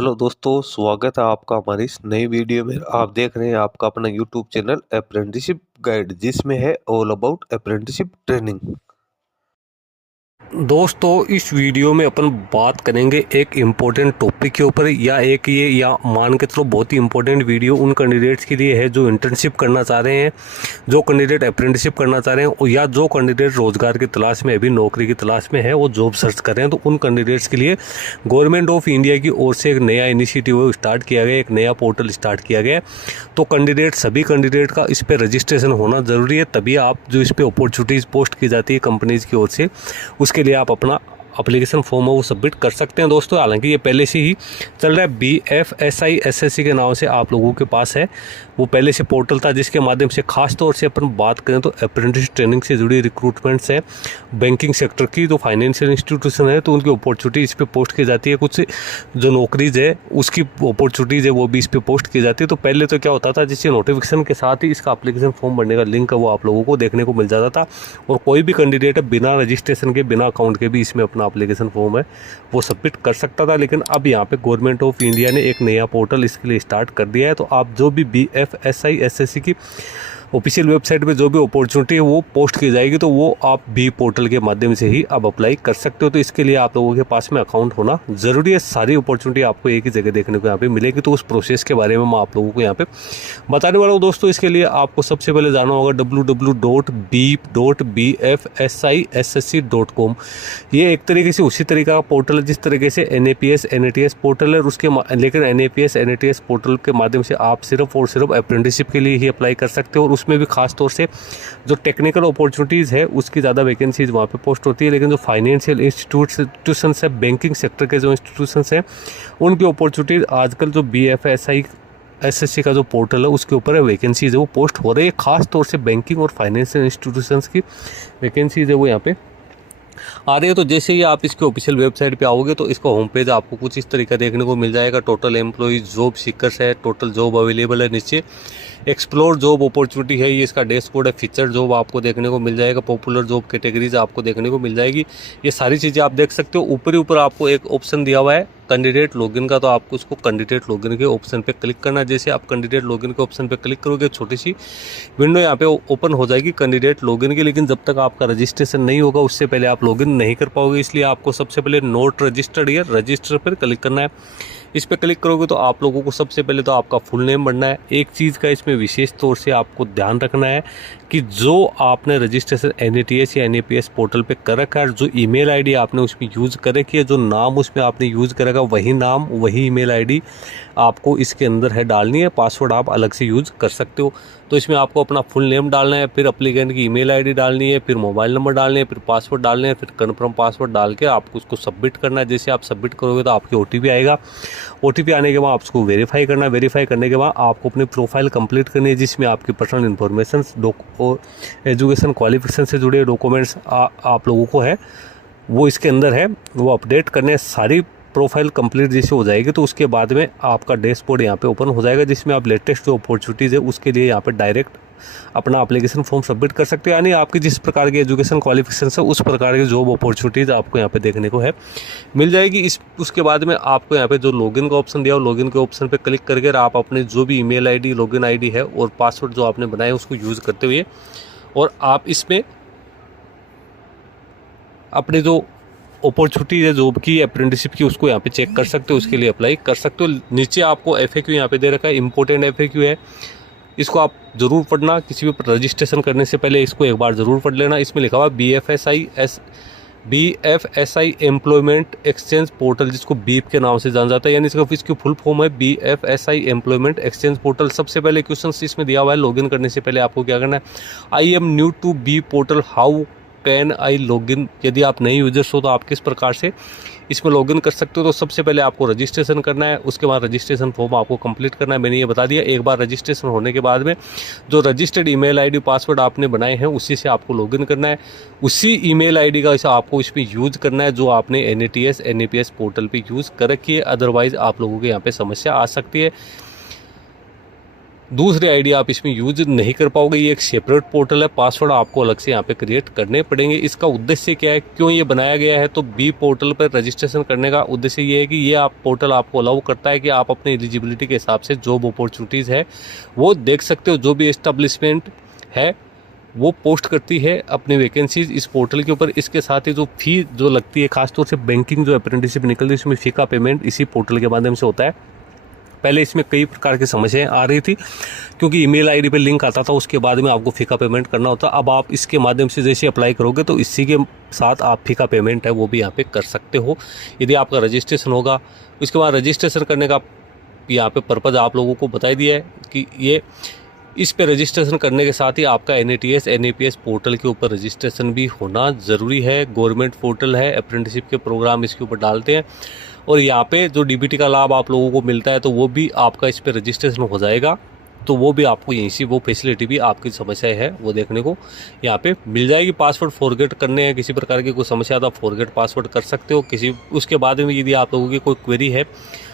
Hello दोस्तों, स्वागत है आपका हमारी इस नई वीडियो में। आप देख रहे हैं आपका अपना यूट्यूब चैनल अप्रेंटिसशिप गाइड, जिसमें है ऑल अबाउट अप्रेंटिसशिप ट्रेनिंग। दोस्तों इस वीडियो में अपन बात करेंगे एक इम्पोर्टेंट टॉपिक के ऊपर या मान के चलो बहुत ही इम्पोर्टेंट वीडियो उन कैंडिडेट्स के लिए है जो इंटर्नशिप करना चाह रहे हैं, जो कैंडिडेट अप्रेंटिसशिप करना चाह रहे हैं, या जो कैंडिडेट रोजगार की तलाश में अभी नौकरी की तलाश में है, वो जॉब सर्च कर रहे हैं। तो उन कैंडिडेट्स के लिए गवर्नमेंट ऑफ इंडिया की ओर से एक नया इनिशिएटिव स्टार्ट किया गया, एक नया पोर्टल स्टार्ट किया गया। तो सभी कैंडिडेट का इस पर रजिस्ट्रेशन होना ज़रूरी है, तभी आप जो इस पर अपॉर्चुनिटीज़ पोस्ट की जाती है कंपनीज़ की ओर से, उसके लिए आप अपना एप्लीकेशन फॉर्म है वो सबमिट कर सकते हैं। दोस्तों हालांकि ये पहले से ही चल रहा है, BFSI SSC के नाम से आप लोगों के पास है, वो पहले से पोर्टल था जिसके माध्यम से खास तौर से अपन बात करें तो अप्रेंटिस ट्रेनिंग से जुड़ी रिक्रूटमेंट्स है, बैंकिंग सेक्टर की जो फाइनेंशियल इंस्टीट्यूशन है, तो उनकी अपॉर्चुनिटी इस पर पोस्ट की जाती है। कुछ जो नौकरीज है उसकी अपॉर्चुनिटीज़ है वो भी इस पर पोस्ट की जाती है। तो पहले तो क्या होता था, जिससे नोटिफिकेशन के साथ ही इसका एप्लीकेशन फॉर्म भरने का लिंक है वो आप लोगों को देखने को मिल जाता था, और कोई भी कैंडिडेट है बिना रजिस्ट्रेशन के, बिना अकाउंट के भी इसमें अपना एप्लीकेशन फॉर्म है वो सबमिट कर सकता था। लेकिन अब यहाँ पे गवर्नमेंट ऑफ इंडिया ने एक नया पोर्टल इसके लिए स्टार्ट कर दिया है। तो आप जो भी BFSI SSC की ऑफिशियल वेबसाइट पे जो भी अपॉर्चुनिटी है वो पोस्ट की जाएगी, तो वो आप भी पोर्टल के माध्यम से ही अब अप्लाई कर सकते हो। तो इसके लिए आप लोगों के पास में अकाउंट होना ज़रूरी है। सारी अपॉर्चुनिटी आपको एक ही जगह देखने को यहाँ पे मिलेगी। तो उस प्रोसेस के बारे में मैं आप लोगों को यहाँ पे बताने वाला हूँ। दोस्तों इसके लिए आपको सबसे पहले जाना होगा www.beep.bfsissc.com। ये एक तरीके से उसी तरीका का पोर्टल है जिस तरीके से NAPS NATS पोर्टल है, लेकिन NAPS NATS पोर्टल के माध्यम से आप सिर्फ और सिर्फ अप्रेंटिसशिप के लिए ही अप्लाई कर सकते हो, और उसमें भी खास तौर से जो टेक्निकल अपॉर्चुनिटीज़ है उसकी ज़्यादा वैकेंसीज वहाँ पे पोस्ट होती है। लेकिन जो फाइनेंशियल इंस्टीट्यूशंस है, बैंकिंग सेक्टर के जो इंस्टीट्यूशंस हैं, उनकी अपॉर्चुनिटीज़ आजकल जो BFSI SSC का जो पोर्टल है उसके ऊपर है वैकेंसीज है वो पोस्ट हो रही है। खास तौर से बैंकिंग और फाइनेंशियल इंस्टीट्यूशंस की वैकेंसीज है वो यहाँ पे आ रही है। तो जैसे ही आप इसके ऑफिशियल वेबसाइट पे आओगे तो इसका होम पेज आपको कुछ इस तरीका देखने को मिल जाएगा। टोटल एम्प्लॉइज, जॉब सीकर्स है, टोटल जॉब अवेलेबल है, नीचे एक्सप्लोर जॉब अपॉर्चुनिटी है, ये इसका डैशबोर्ड है, फीचर जॉब आपको देखने को मिल जाएगा, पॉपुलर जॉब कैटेगरीज आपको देखने को मिल जाएगी। ये सारी चीज़ें आप देख सकते हो। ऊपर ही ऊपर आपको एक ऑप्शन दिया हुआ है कैंडिडेट लॉगिन का, तो आपको उसको कैंडिडेट लॉगिन के ऑप्शन पे क्लिक करना है। जैसे आप कैंडिडेट लॉगिन के ऑप्शन पे क्लिक करोगे छोटी सी विंडो यहाँ पे ओपन हो जाएगी कैंडिडेट लॉगिन की। लेकिन जब तक आपका रजिस्ट्रेशन नहीं होगा उससे पहले आप लॉगिन नहीं कर पाओगे, इसलिए आपको सबसे पहले नोट रजिस्टर्ड या रजिस्टर पर क्लिक करना है। इस पर क्लिक करोगे तो आप लोगों को सबसे पहले तो आपका फुल नेम भरना है। एक चीज़ का इसमें विशेष तौर से आपको ध्यान रखना है कि जो आपने रजिस्ट्रेशन NATS या NAPS पोर्टल पे कर रखा है, जो ईमेल आईडी आपने उसमें यूज़ कर रखी है, जो नाम उसमें आपने यूज़ कर रखा, वही नाम वही ईमेल आईडी आपको इसके अंदर है डालनी है। पासवर्ड आप अलग से यूज़ कर सकते हो। तो इसमें आपको अपना फुल नेम डालना है, फिर एप्लीकेंट की ईमेल आईडी डालनी है, फिर मोबाइल नंबर डालने हैं, फिर पासवर्ड डालने हैं, फिर कन्फर्म पासवर्ड डाल के आपको उसको सबमिट करना है। जैसे आप सबमिट करोगे तो आपकी OTP आएगा। OTP आने के बाद आप उसको वेरीफाई करना है। वेरीफाई करने के बाद आपको अपनी प्रोफाइल कंप्लीट करनी है, जिसमें आपकी पर्सनल इन्फॉर्मेशन, एजुकेशन क्वालिफिकेशन से जुड़े डॉक्यूमेंट्स आप लोगों को है वो इसके अंदर है, वो अपडेट करने। सारी प्रोफाइल कंप्लीट जैसे हो जाएगी तो उसके बाद में आपका डैशबोर्ड यहाँ पे ओपन हो जाएगा, जिसमें आप लेटेस्ट जो अपॉर्चुनिटीज़ है उसके लिए यहाँ पे डायरेक्ट अपना एप्लीकेशन फॉर्म सबमिट कर सकते हो। यानी आपकी जिस प्रकार की एजुकेशन क्वालिफिकेशन है उस प्रकार की जॉब अपॉर्चुनिटीज़ आपको यहाँ पे देखने को है मिल जाएगी। उसके बाद में आपको यहाँ पे जो लॉगिन का ऑप्शन दिया हो, लॉगिन के ऑप्शन पे क्लिक करके आप अपने जो भी ईमेल आईडी, लॉगिन आईडी है और पासवर्ड जो आपने बनाया उसको यूज़ करते हुए, और आप इसमें अपने जो अपॉर्चुनिटी है जॉब की, अप्रेंटिसशिप की, उसको यहाँ पे चेक कर सकते हो, उसके लिए अप्लाई कर सकते हो। नीचे आपको FAQ यहाँ पे दे रखा है, इंपॉर्टेंट FAQ है, इसको आप ज़रूर पढ़ना। किसी भी रजिस्ट्रेशन करने से पहले इसको एक बार ज़रूर पढ़ लेना। इसमें लिखा हुआ BFSI एम्प्लॉयमेंट एक्सचेंज पोर्टल, जिसको बीप के नाम से जाना जाता है, यानी इसकी फुल फॉर्म है BFSI एम्प्लॉयमेंट एक्सचेंज पोर्टल। सबसे पहले क्वेश्चन इसमें दिया हुआ है, लॉगिन करने से पहले आपको क्या करना है, I am new to B portal, how can I login. यदि आप नए यूजर्स हो तो आप किस प्रकार से इसमें लॉगिन कर सकते हो। तो सबसे पहले आपको रजिस्ट्रेशन करना है, उसके बाद रजिस्ट्रेशन फॉर्म आपको कंप्लीट करना है। मैंने ये बता दिया। एक बार रजिस्ट्रेशन होने के बाद में जो रजिस्टर्ड ईमेल आईडी, पासवर्ड आपने बनाए हैं उसी से आपको लॉगिन करना है। उसी ईमेल आईडी का आपको इसमें यूज़ करना है जो आपने NATS NAPS पोर्टल पर यूज़ कर रखी है। अदरवाइज़ आप लोगों के यहाँ पर समस्या आ सकती है। दूसरी आईडी आप इसमें यूज नहीं कर पाओगे। ये एक सेपरेट पोर्टल है, पासवर्ड आपको अलग से यहाँ पे क्रिएट करने पड़ेंगे। इसका उद्देश्य क्या है, क्यों ये बनाया गया है, तो बी पोर्टल पर रजिस्ट्रेशन करने का उद्देश्य ये है कि ये आप पोर्टल आपको अलाउ करता है कि आप अपने एलिजिबिलिटी के हिसाब से जॉब अपॉर्चुनिटीज़ है वो देख सकते हो। जो भी एस्टेब्लिशमेंट है वो पोस्ट करती है अपनी वैकेंसीज इस पोर्टल के ऊपर। इसके साथ ही जो फी जो लगती है, खासतौर से बैंकिंग जो अप्रेंटिसशिप निकलती है उसमें फ़ी का पेमेंट इसी पोर्टल के माध्यम से होता है। पहले इसमें कई प्रकार की समस्याएं आ रही थी क्योंकि ईमेल आईडी पे लिंक आता था, उसके बाद में आपको फ़ी का पेमेंट करना होता। अब आप इसके माध्यम से जैसे अप्लाई करोगे तो इसी के साथ आप फ़ी का पेमेंट है वो भी यहाँ पे कर सकते हो यदि आपका रजिस्ट्रेशन होगा। उसके बाद रजिस्ट्रेशन करने का यहाँ पे पर्पज़ आप लोगों को बता दिया है कि ये इस पे रजिस्ट्रेशन करने के साथ ही आपका NATS पोर्टल के ऊपर रजिस्ट्रेशन भी होना ज़रूरी है। गवर्नमेंट पोर्टल है, अप्रेंटिसशिप के प्रोग्राम इसके ऊपर डालते हैं और यहाँ पे जो DBT का लाभ आप लोगों को मिलता है तो वो भी आपका इस पे रजिस्ट्रेशन हो जाएगा। तो वो भी आपको यहीं से वो फैसिलिटी भी आपकी समस्या है वो देखने को यहाँ पे मिल जाएगी। पासवर्ड फॉरगेट करने हैं, किसी प्रकार की कोई समस्या तो आप फॉरगेट पासवर्ड कर सकते हो। किसी उसके बाद में यदि आप लोगों की कोई क्वेरी है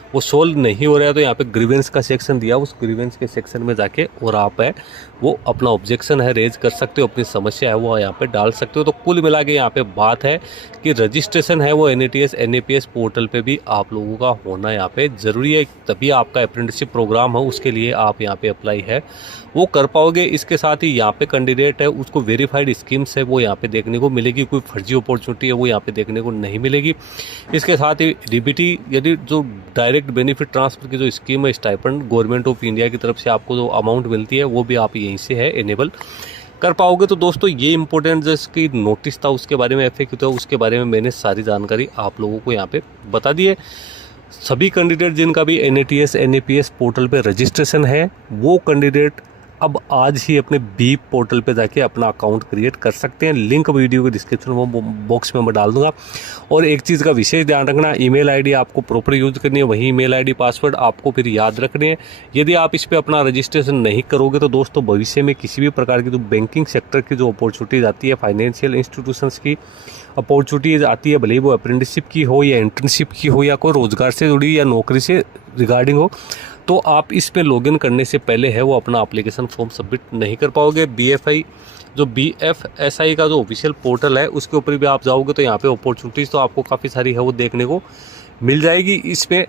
वो सोल्व नहीं हो रहा है तो यहाँ पे ग्रीवेंस का सेक्शन दिया, उस ग्रीवेंस के सेक्शन में जाके और आप है वो अपना ऑब्जेक्शन है रेज कर सकते हो, अपनी समस्या है वो यहाँ पे डाल सकते हो। तो कुल मिला के यहाँ पे बात है कि रजिस्ट्रेशन है वो NAPS पोर्टल पे भी आप लोगों का होना यहाँ पे ज़रूरी है, तभी आपका अप्रेंटिसशिप प्रोग्राम है उसके लिए आप यहाँ पे अप्लाई है वो कर पाओगे। इसके साथ ही यहाँ पे कैंडिडेट है उसको वेरीफाइड स्कीम्स है वो यहाँ पे देखने को मिलेगी, कोई फर्जी अपॉर्चुनिटी है वो यहाँ पे देखने को नहीं मिलेगी। इसके साथ ही DBT यदि जो डायरेक्ट बेनिफिट ट्रांसफ़र की जो स्कीम है, स्टाइपेंड गवर्नमेंट ऑफ इंडिया की तरफ से आपको जो अमाउंट मिलती है वो भी आप यहीं से है इनेबल कर पाओगे। तो दोस्तों ये इंपॉर्टेंट जिसकी नोटिस था उसके बारे में FAQ था उसके बारे में मैंने सारी जानकारी आप लोगों को यहाँ पे बता दी है। सभी कैंडिडेट जिनका भी NAPS पोर्टल पे रजिस्ट्रेशन है वो कैंडिडेट अब आज ही अपने बी पोर्टल पे जाके अपना अकाउंट क्रिएट कर सकते हैं। लिंक वीडियो के डिस्क्रिप्शन बॉक्स में मैं डाल दूंगा। और एक चीज़ का विशेष ध्यान रखना, ईमेल आईडी आपको प्रॉपर यूज़ करनी है, वही ईमेल आईडी पासवर्ड आपको फिर याद रखने हैं। यदि आप इस पर अपना रजिस्ट्रेशन नहीं करोगे तो दोस्तों भविष्य में किसी भी प्रकार की जो बैंकिंग सेक्टर की जो अपॉर्चुनिटीज़ आती है, फाइनेंशियल इंस्टीट्यूशंस की अपॉर्चुनिटीज़ आती है, भले ही वो अप्रेंटिसशिप की हो या इंटर्नशिप की हो या कोई रोज़गार से जुड़ी या नौकरी से रिगार्डिंग हो, तो आप इस पे लॉगिन करने से पहले है वो अपना एप्लीकेशन फॉर्म सबमिट नहीं कर पाओगे। BFSI का जो ऑफिशियल पोर्टल है उसके ऊपर भी आप जाओगे तो यहाँ पे अपॉर्चुनिटीज़ तो आपको काफ़ी सारी है वो देखने को मिल जाएगी इसमें।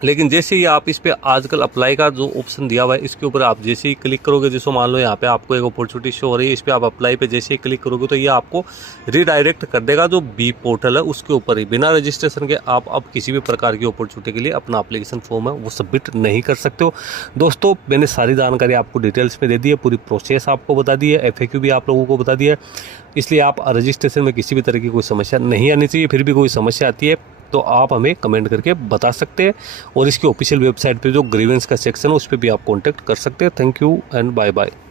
लेकिन जैसे ही आप इस पे आजकल अप्लाई का जो ऑप्शन दिया हुआ है इसके ऊपर आप जैसे ही क्लिक करोगे, जैसे मान लो यहाँ पे आपको एक अपॉर्चुनिटी शो हो रही है, इस पे आप अप्लाई पे जैसे ही क्लिक करोगे तो ये आपको रीडायरेक्ट कर देगा जो बी पोर्टल है उसके ऊपर ही। बिना रजिस्ट्रेशन के आप अब किसी भी प्रकार की अपॉर्चुनिटी के लिए अपना एप्लीकेशन फॉर्म है वो सबमिट नहीं कर सकते हो। दोस्तों मैंने सारी जानकारी आपको डिटेल्स में दे दी है, पूरी प्रोसेस आपको बता दी है, FAQ भी आप लोगों को बता दिया है, इसलिए आप रजिस्ट्रेशन में किसी भी तरह की कोई समस्या नहीं आनी चाहिए। फिर भी कोई समस्या आती है तो आप हमें कमेंट करके बता सकते हैं और इसकी ऑफिशियल वेबसाइट पे जो ग्रीवेंस का सेक्शन है उस पर भी आप कांटेक्ट कर सकते हैं। Thank you and bye bye.